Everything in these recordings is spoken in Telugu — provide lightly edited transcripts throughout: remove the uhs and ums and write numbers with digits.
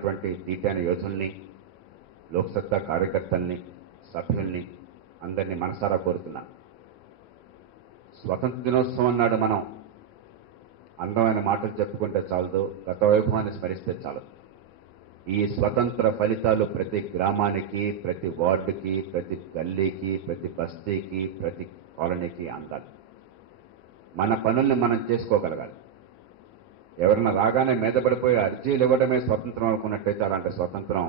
ఉన్నటువంటి తీటైన యోధుల్ని, లోక్సత్తా కార్యకర్తల్ని, సభ్యుల్ని అందరినీ మనసారా కోరుతున్నా. స్వతంత్ర దినోత్సవం నాడు మనం అందమైన మాటలు చెప్పుకుంటే చాలదు, గత వైభవాన్ని స్మరిస్తే చాలు. ఈ స్వతంత్ర ఫలితాలు ప్రతి గ్రామానికి, ప్రతి వార్డుకి, ప్రతి గల్లీకి, ప్రతి బస్తీకి, ప్రతి కాలనీకి అందాలి. మన పనుల్ని మనం చేసుకోగలగాలి. ఎవరైనా రాగానే మీద పడిపోయి అర్జీలు ఇవ్వడమే స్వతంత్రం అనుకున్నట్టయితే అలాంటి స్వతంత్రం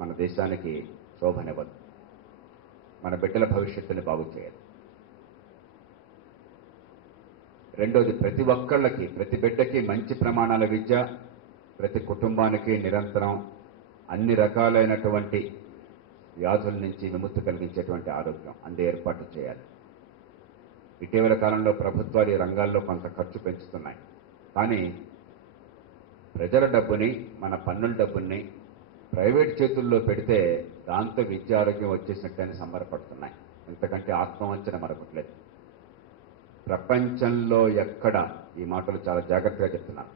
మన దేశానికి శోభనివ్వదు. మన బిడ్డల భవిష్యత్తుని బాగు చేయాలి. రెండోది, ప్రతి ఒక్కళ్ళకి, ప్రతి బిడ్డకి మంచి ప్రమాణాల విద్య, ప్రతి కుటుంబానికి నిరంతరం అన్ని రకాలైనటువంటి వ్యాధుల నుంచి విముక్తి కలిగించేటువంటి ఆరోగ్యం అందే ఏర్పాటు చేయాలి. ఇటీవల కాలంలో ప్రభుత్వాలు ఈ రంగాల్లో కొంత ఖర్చు పెంచుతున్నాయి. కానీ ప్రజల డబ్బుని, మన పన్నుల డబ్బుల్ని ప్రైవేట్ చేతుల్లో పెడితే దాంతో విద్య ఆరోగ్యం వచ్చేసినట్టని సంబరపడుతున్నాయి. ఇంతకంటే ఆత్మవంచన మరొకట్లేదు. ప్రపంచంలో ఎక్కడ, ఈ మాటలు చాలా జాగ్రత్తగా చెప్తున్నాను,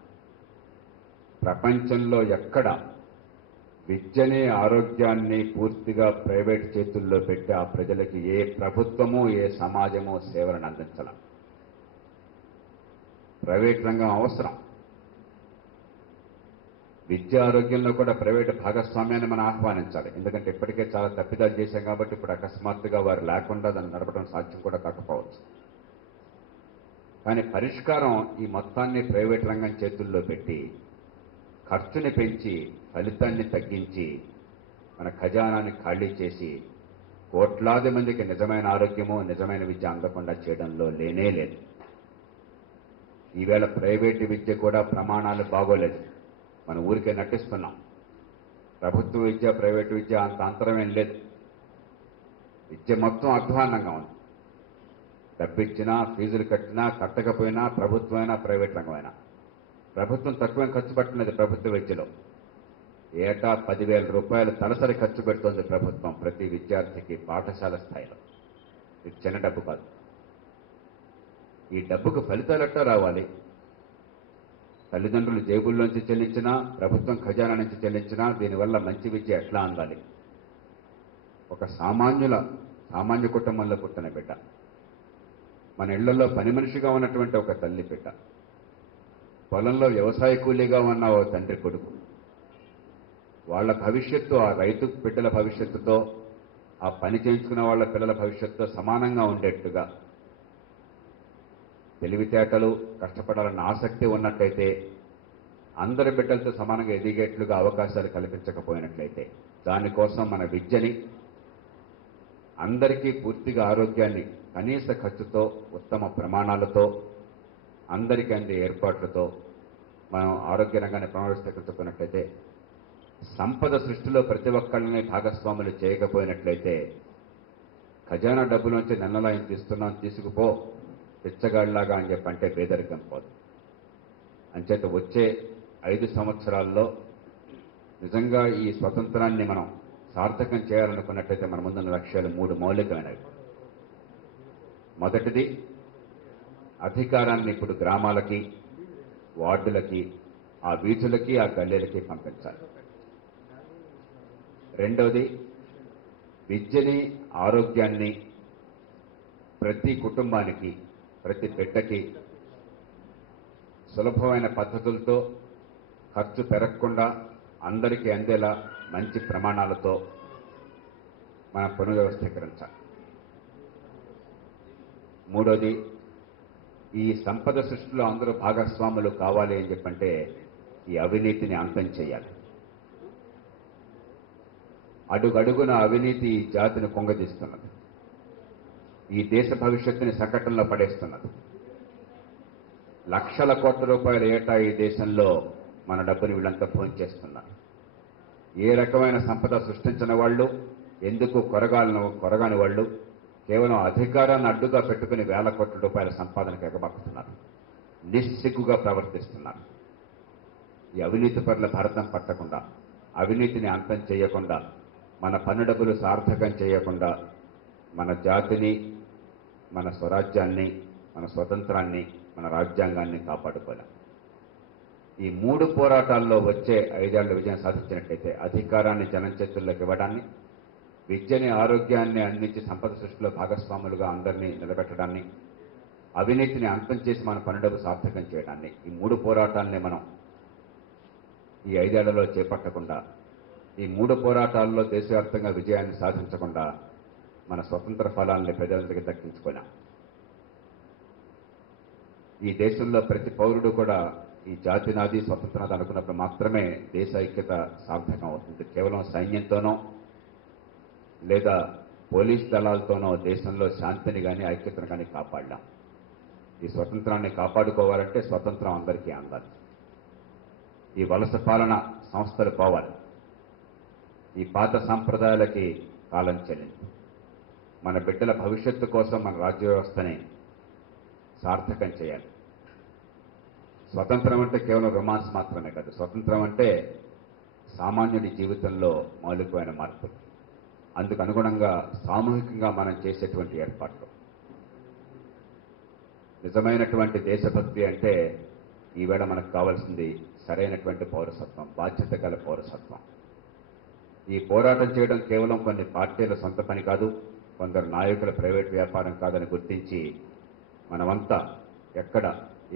ప్రపంచంలో ఎక్కడ విద్యని, ఆరోగ్యాన్ని పూర్తిగా ప్రైవేట్ చేతుల్లో పెట్టి ఆ ప్రజలకి ఏ ప్రభుత్వము, ఏ సమాజము సేవలను అందించాల. ప్రైవేట్ రంగం అవసరం. విద్య, ఆరోగ్యంలో కూడా ప్రైవేటు భాగస్వామ్యాన్ని మనం ఆహ్వానించాలి. ఎందుకంటే ఇప్పటికే చాలా తప్పిదాలు చేశాం కాబట్టి ఇప్పుడు అకస్మాత్తుగా వారు లేకుండా దాన్ని నడపడం సాధ్యం కూడా కాకపోవచ్చు. కానీ పరిష్కారం ఈ మొత్తాన్ని ప్రైవేట్ రంగం చేతుల్లో పెట్టి ఖర్చుని పెంచి ఫలితాన్ని తగ్గించి మన ఖజానాన్ని ఖాళీ చేసి కోట్లాది మందికి నిజమైన ఆరోగ్యము, నిజమైన విద్య అందకుండా చేయడంలో లేనే లేదు. ఈవేళ ప్రైవేటు విద్య కూడా ప్రమాణాలు బాగోలేదు. మన ఊరికే నటిస్తున్నాం. ప్రభుత్వ విద్య, ప్రైవేటు విద్య అంత అంతరమేం లేదు. విద్య మొత్తం అధ్వాన్నంగా ఉంది. డబ్బిచ్చినా, ఫీజులు కట్టినా, కట్టకపోయినా, ప్రభుత్వమైనా ప్రైవేట్ రంగమైనా. ప్రభుత్వం తక్కువేం ఖర్చు పెట్టలేదు. ప్రభుత్వ విద్యలో ఏటా 10,000 రూపాయలు తలసరి ఖర్చు పెడుతోంది ప్రభుత్వం ప్రతి విద్యార్థికి పాఠశాల స్థాయిలో. ఇది చిన్న డబ్బు కాదు. ఈ డబ్బుకు ఫలితాలెట్టా రావాలి? తల్లిదండ్రులు జేబుల్లోంచి చెల్లించినా, ప్రభుత్వం ఖజానా నుంచి చెల్లించినా దీనివల్ల మంచి విద్య ఎట్లా అందాలి? ఒక సామాన్య కుటుంబంలో పుట్టిన బిడ్డ, మన ఇళ్లలో పని మనిషిగా ఉన్నటువంటి ఒక తల్లి బిడ్డ, పొలంలో వ్యవసాయ కూలీగా ఉన్న ఓ తండ్రి కొడుకు, వాళ్ళ భవిష్యత్తు ఆ రైతు బిడ్డల భవిష్యత్తుతో, ఆ పని చేయించుకున్న వాళ్ళ పిల్లల భవిష్యత్తుతో సమానంగా ఉండేట్టుగా తెలివితేటలు, కష్టపడాలన్న ఆసక్తి ఉన్నట్లయితే, అందరి బిడ్డలతో సమానంగా ఎదిగేట్లుగా అవకాశాలు కల్పించకపోయినట్లయితే, దానికోసం మన విద్యని, అందరికీ పూర్తిగా ఆరోగ్యాన్ని కనీస ఖర్చుతో, ఉత్తమ ప్రమాణాలతో, అందరికీ అందే ఏర్పాట్లతో మనం ఆరోగ్య రంగాన్ని పునరుద్ధరించుకున్నట్లయితే, సంపద సృష్టిలో ప్రతి ఒక్కళ్ళని భాగస్వాములు చేయకపోయినట్లయితే, ఖజానా డబ్బులోంచి నెలలా తీస్తున్నాం, తీసుకుపో పిచ్చగాళ్లాగా అని చెప్పంటే పేదరికం పోదు. అంచేత వచ్చే 5 సంవత్సరాల్లో నిజంగా ఈ స్వతంత్రాన్ని మనం సార్థకం చేయాలనుకున్నట్లయితే మన ముందున్న లక్ష్యాలు 3 మౌలికమైనవి. మొదటిది, అధికారాన్ని ఇప్పుడు గ్రామాలకి, వార్డులకి, ఆ వీధులకి, ఆ గల్లీలకి పంపించాలి. రెండవది, విద్యని, ఆరోగ్యాన్ని ప్రతి కుటుంబానికి, ప్రతి బిడ్డకి సులభమైన పద్ధతులతో, ఖర్చు పెరగకుండా అందరికీ అందేలా మంచి ప్రమాణాలతో మనం పునర్వ్యవస్థీకరించాలి. మూడోది, ఈ సంపద సృష్టిలో అందరూ భాగస్వాములు కావాలి అని చెప్పంటే ఈ అవినీతిని అంతం చేయాలి. అడుగడుగున అవినీతి ఈ జాతిని కుంగదీస్తున్నది. ఈ దేశ భవిష్యత్తుని సంకటంలో పడేస్తున్నది. లక్షల కోట్ల రూపాయల ఏటా ఈ దేశంలో మన డబ్బుని వీళ్ళంతా భోంచేస్తున్నారు. ఏ రకమైన సంపద సృష్టించిన వాళ్ళు, ఎందుకు కొరగాని వాళ్ళు కేవలం అధికారాన్ని అడ్డుగా పెట్టుకుని వేల కోట్ల రూపాయల సంపాదనకు ఎగబక్కుతున్నారు. నిస్సిగ్గుగా ప్రవర్తిస్తున్నారు. ఈ అవినీతి పరుల భారతం పట్టకుండా, అవినీతిని అంతం చేయకుండా, మన పన్ను డబ్బులు సార్థకం చేయకుండా మన జాతిని, మన స్వరాజ్యాన్ని, మన స్వతంత్రాన్ని, మన రాజ్యాంగాన్ని కాపాడుకోలేం. ఈ 3 పోరాటాల్లో వచ్చే 5 ఏళ్ల విజయం సాధించినట్లయితే అధికారాన్ని జనం చేతుల్లోకి ఇవ్వడాన్ని, విద్యని ఆరోగ్యాన్ని అందించి సంపద సృష్టిలో భాగస్వాములుగా అందరినీ నిలబెట్టడాన్ని, అవినీతిని అంతం చేసి మన పనులకు సార్థకం చేయడాన్ని, ఈ 3 పోరాటాలని మనం ఈ 5 ఏళ్లలో చేపట్టకుండా, ఈ 3 పోరాటాల్లో దేశవ్యాప్తంగా విజయాన్ని సాధించకుండా మన స్వతంత్ర ఫలాల్ని ప్రజలందరికీ దక్కించుకున్నాం. ఈ దేశంలో ప్రతి పౌరుడు కూడా ఈ జాతి నాది, స్వతంత్రత అనుకున్నప్పుడు మాత్రమే దేశ ఐక్యత సార్థకం అవుతుంది. కేవలం సైన్యంతోనో లేదా పోలీస్ దళాలతోనో దేశంలో శాంతిని కానీ ఐక్యతను కానీ కాపాడలేం. ఈ స్వతంత్రాన్ని కాపాడుకోవాలంటే స్వతంత్రం అందరికీ అందాలి. ఈ వలస పాలన సంస్థలు పోవాలి. ఈ పాత సంప్రదాయాలకి కాలం చెల్లింది. మన బిడ్డల భవిష్యత్తు కోసం మన రాజ్య వ్యవస్థని సార్థకం చేయాలి. స్వతంత్రం అంటే కేవలం రొమాన్స్ మాత్రమే కాదు. స్వతంత్రం అంటే సామాన్యుడి జీవితంలో మౌలికమైన మార్పు. అందుకు అనుగుణంగా సామూహికంగా మనం చేసేటువంటి ఏర్పాట్లు. నిజమైనటువంటి దేశభక్తి అంటే ఈవేళ మనకు కావాల్సింది సరైనటువంటి పౌరసత్వం, బాధ్యత గల పౌరసత్వం. ఈ పోరాటం చేయడం కేవలం కొన్ని పార్టీల సొంత పని కాదు, కొందరు నాయకుల ప్రైవేట్ వ్యాపారం కాదని గుర్తించి మనమంతా ఎక్కడ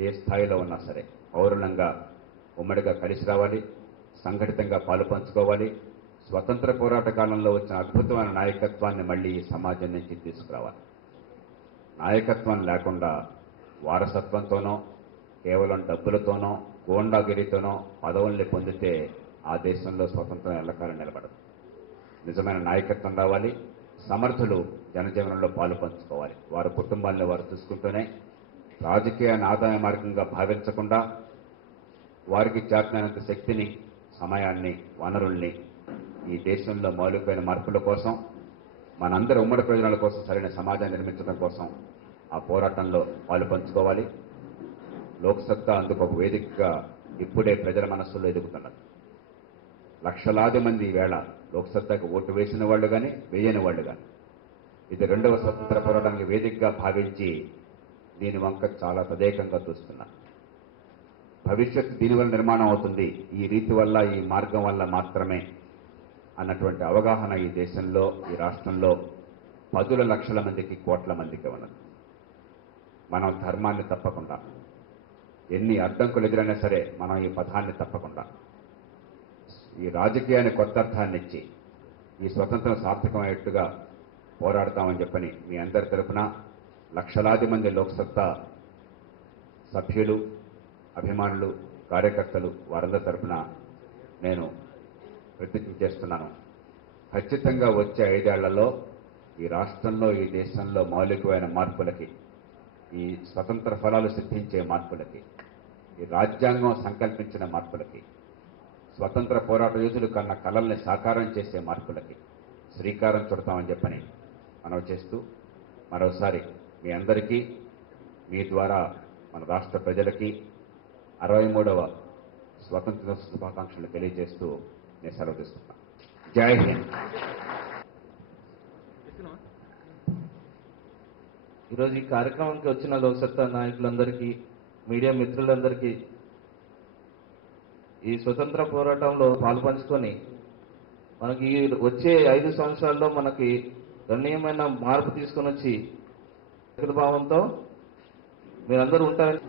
ఏ స్థాయిలో ఉన్నా సరే పౌరులంగా ఉమ్మడిగా కలిసి రావాలి, సంఘటితంగా పాలు పంచుకోవాలి. స్వతంత్ర పోరాట కాలంలో వచ్చిన అద్భుతమైన నాయకత్వాన్ని మళ్ళీ ఈ సమాజం నుంచి తీసుకురావాలి. నాయకత్వం లేకుండా వారసత్వంతోనో కేవలం డబ్బులతోనో గోండాగిరితోనో పదవుల్ని పొందితే ఆ దేశంలో స్వతంత్రం ఎల్లకాలం నిలబడదు. నిజమైన నాయకత్వం రావాలి. సమర్థులు జనజీవనంలో పాలు పంచుకోవాలి. వారి కుటుంబాలను వారు చూసుకుంటూనే రాజకీయాన్ని ఆదాయ మార్గంగా భావించకుండా వారికి చేతనైనంత శక్తిని, సమయాన్ని, వనరుల్ని ఈ దేశంలో మౌలికమైన మార్పుల కోసం, మనందరి ఉమ్మడి ప్రయోజనాల కోసం సరైన సమాజాన్ని నిర్మించడం కోసం ఆ పోరాటంలో పాలు పంచుకోవాలి. లోక్సత్తా అందుకు ఒక వేదికగా ఇప్పుడే ప్రజల మనస్సుల్లో ఎదుగుతున్నది. లక్షలాది మంది ఈవేళ లోక్సత్తాకు ఓటు వేసిన వాళ్ళు కానీ వేయని వాళ్ళు కానీ ఇది 2వ స్వతంత్ర పోరాటానికి వేదికగా భావించి దీని వంక చాలా తదేకంగా చూస్తున్నారు. భవిష్యత్తు దీనివల్ల నిర్మాణం అవుతుంది, ఈ రీతి వల్ల, ఈ మార్గం వల్ల మాత్రమే అన్నటువంటి అవగాహన ఈ దేశంలో, ఈ రాష్ట్రంలో 10 లక్షల మందికి, కోట్ల మందికి ఉన్నది. మనం ధర్మాన్ని తప్పకుండా, ఎన్ని అడ్డంకులు ఎదురైనా సరే మనం ఈ పథాన్ని తప్పకుండా, ఈ రాజకీయాన్ని కొత్త అర్థాన్ని ఇచ్చి ఈ స్వతంత్రం సార్థకమయ్యేట్టుగా పోరాడతామని చెప్పని మీ అందరి తరపున లక్షలాది మంది లోక్సత్తా సభ్యులు, అభిమానులు, కార్యకర్తలు వారందరి తరపున నేను ప్రతిజ్ఞ చేస్తున్నాను. ఖచ్చితంగా వచ్చే 5 ఏళ్లలో ఈ రాష్ట్రంలో, ఈ దేశంలో మౌలికమైన మార్పులకి, ఈ స్వతంత్ర ఫలాలు సిద్ధించే మార్పులకి, ఈ రాజ్యాంగం సంకల్పించిన మార్పులకి, స్వతంత్ర పోరాట యోధులు కన్న కలల్ని సాకారం చేసే మార్పులకి శ్రీకారం చుడతామని చెప్పని మనవి చేస్తూ మరోసారి మీ అందరికీ, మీ ద్వారా మన రాష్ట్ర ప్రజలకి 63వ స్వతంత్ర శుభాకాంక్షలు తెలియజేస్తూ నేను సెలవు తీసుకుంటాను. జై హింద్. ఈరోజు ఈ కార్యక్రమానికి వచ్చిన లోక్సత్తా నాయకులందరికీ, మీడియా మిత్రులందరికీ ఈ స్వతంత్ర పోరాటంలో పాల్పంచుకొని మనకి వచ్చే 5 సంవత్సరాల్లో మనకి గణనీయమైన మార్పు తీసుకొని వచ్చి భావంతో మీరందరూ ఉంటారని